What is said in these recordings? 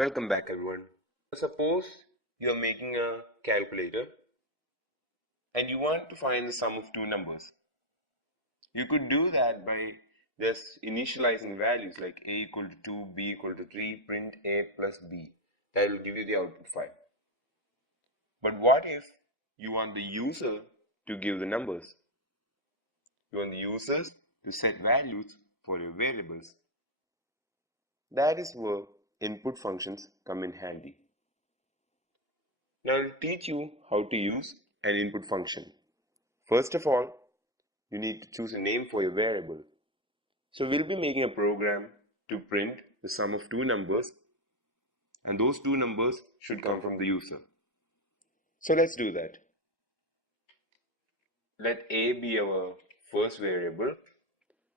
Welcome back everyone. Suppose you are making a calculator and you want to find the sum of two numbers. You could do that by just initializing values like a equal to 2, b equal to 3, print a plus b. That will give you the output file. But what if you want the user to give the numbers? You want the users to set values for your variables. That is where input functions come in handy. Now I'll teach you how to use an input function. First of all, you need to choose a name for your variable. So we'll be making a program to print the sum of two numbers, and those two numbers should come from the user. So let's do that. Let a be our first variable.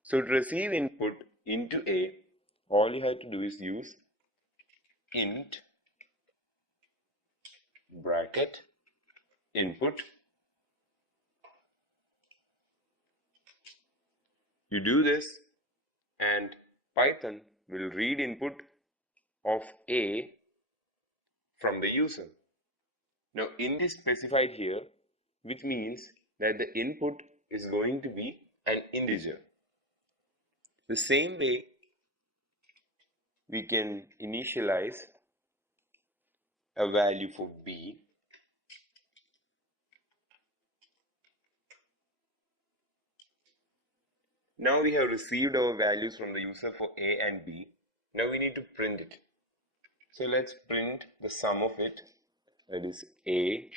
So to receive input into a, all you have to do is use int bracket input. You do this and Python will read input of a from the user. Now int is specified here, which means that the input is going to be an integer. The same way we can initialize a value for b. Now we have received our values from the user for a and b. Now we need to print it. So let's print the sum of it, that is a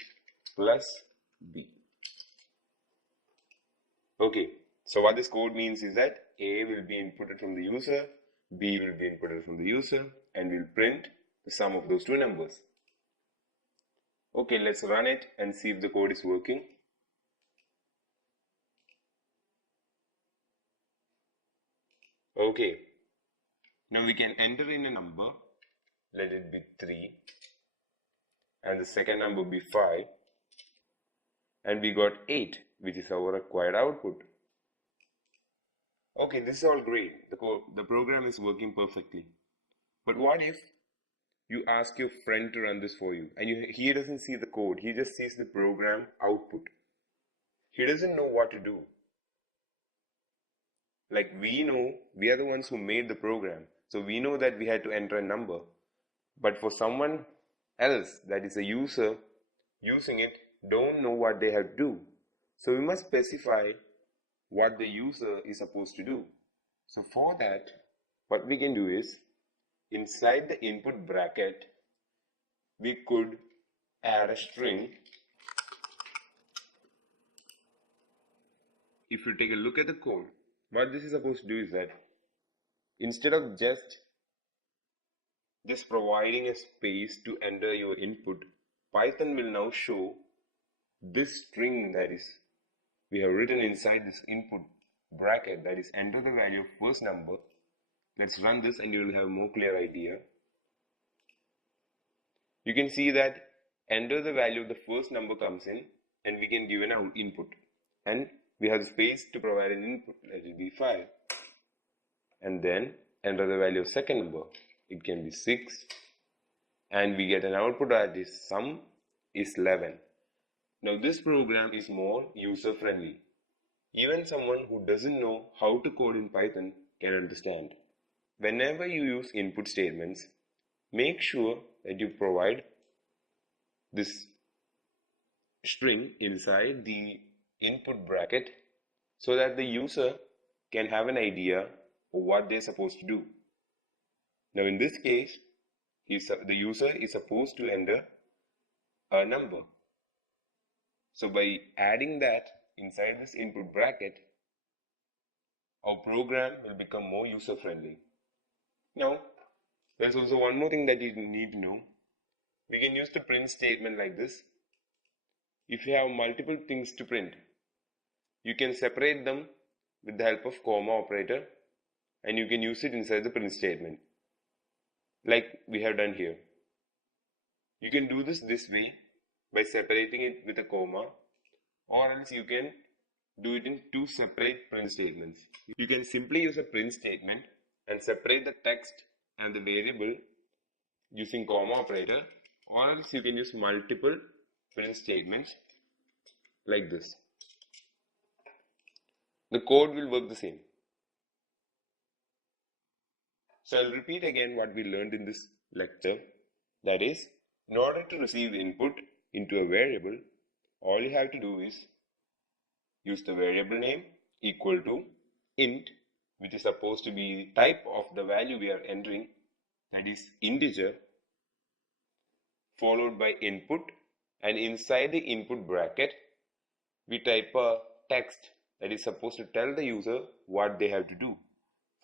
plus b. Okay, so what this code means is that a will be inputted from the user, b will be inputted from the user, and we'll print the sum of those two numbers. Okay, let's run it and see if the code is working. Okay, now we can enter in a number, let it be 3, and the second number be 5, and we got 8, which is our required output. Okay, this is all great. The program is working perfectly. But what if you ask your friend to run this for you and he doesn't see the code, he just sees the program output. He doesn't know what to do. Like we know, we are the ones who made the program, so we know that we had to enter a number. But for someone else, that is a user using it, don't know what they have to do. So we must specify what the user is supposed to do. So for that, what we can do is, inside the input bracket, we could add a string. If you take a look at the code, what this is supposed to do is that instead of just providing a space to enter your input, Python will now show this string that is we have written inside this input bracket, that is enter the value of first number. Let's run this and you will have a more clear idea. You can see that enter the value of the first number comes in and we can give an input, and we have space to provide an input, let it be 5, and then enter the value of second number, it can be 6, and we get an output that is sum is 11. Now this program is more user friendly. Even someone who doesn't know how to code in Python can understand. Whenever you use input statements, make sure that you provide this string inside the input bracket so that the user can have an idea of what they're supposed to do. Now in this case, the user is supposed to enter a number. So by adding that inside this input bracket, our program will become more user friendly. Now, there's also one more thing that you need to know. We can use the print statement like this. If you have multiple things to print, you can separate them with the help of comma operator, and you can use it inside the print statement, like we have done here. You can do this way by separating it with a comma, or else you can do it in two separate print statements. You can simply use a print statement and separate the text and the variable using comma operator, or else you can use multiple print statements like this. The code will work the same. So I'll repeat again what we learned in this lecture. That is, in order to receive the input into a variable, all you have to do is use the variable name equal to int, which is supposed to be the type of the value we are entering, that is integer, followed by input, and inside the input bracket we type a text that is supposed to tell the user what they have to do.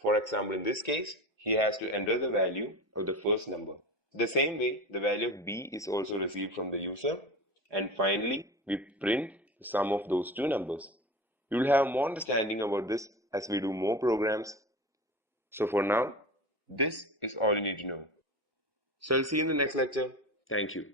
For example, in this case, he has to enter the value of the first number. The same way, the value of b is also received from the user, and finally we print the sum of those two numbers. You will have more understanding about this as we do more programs. So for now, this is all you need to know. So I'll see you in the next lecture. Thank you.